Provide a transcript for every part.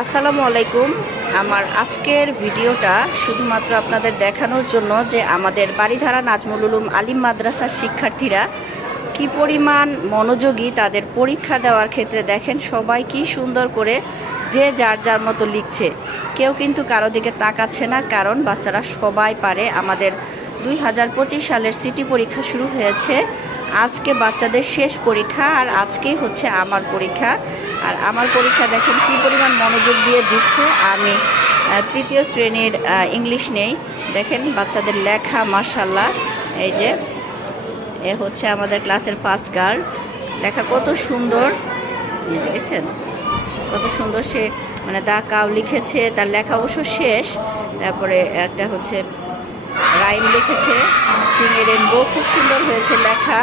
আসসালামু আলাইকুম। আমার আজকের ভিডিওটা শুধুমাত্র আপনাদের দেখানোর জন্য যে আমাদের বাড়িধারা নাজমুল উলুম আলিম মাদ্রাসার শিক্ষার্থীরা কি পরিমাণ মনোযোগী তাদের পরীক্ষা দেওয়ার ক্ষেত্রে। দেখেন সবাই কি সুন্দর করে যে যার যার মতো লিখছে, কেউ কিন্তু কারো দিকে তাকাচ্ছে না, কারণ বাচ্চারা সবাই পারে। আমাদের 2025 সালের সিটি পরীক্ষা শুরু হয়েছে। আজকে বাচ্চাদের শেষ পরীক্ষা, আর আজকেই হচ্ছে আমার পরীক্ষা। আর আমার পরীক্ষা দেখেন কি পরিমাণ মনোযোগ দিয়ে দিচ্ছে। আমি তৃতীয় শ্রেণীর ইংলিশ নেই। দেখেন বাচ্চাদের লেখা মাশাআল্লাহ। এই যে এ হচ্ছে আমাদের ক্লাসের ফার্স্ট গার্ল, লেখা কত সুন্দর দেখছেন, কত সুন্দর সে মানে দা কাউ লিখেছে। তার লেখা অবশ্য শেষ, তারপরে একটা হচ্ছে রাইম লিখেছে, সিংয়ের রেনবো, খুব সুন্দর হয়েছে লেখা।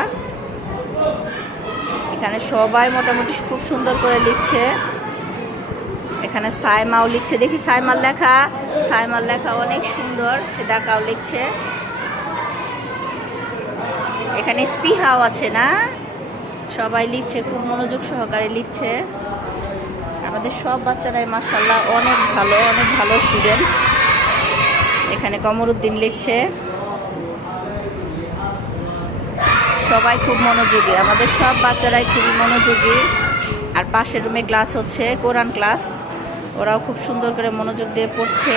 এখানে সবাই মোটামুটি খুব সুন্দর করে লিখছে। এখানে সাইমাও লিখছে, দেখি সাইমার লেখা অনেক সুন্দর, সে ডাকাও লিখছে। এখানে স্পিহাও আছে না, সবাই লিখছে, খুব মনোযোগ সহকারে লিখছে। আমাদের সব বাচ্চারাই মাশাআল্লাহ অনেক ভালো স্টুডেন্ট। এখানে কমরউদ্দিন লিখছে, সবাই খুব মনোযোগী, আমাদের সব বাচ্চারাই খুবই মনোযোগী। আর পাশের রুমে ক্লাস হচ্ছে কোরআন ক্লাস, ওরাও খুব সুন্দর করে মনোযোগ দিয়ে পড়ছে।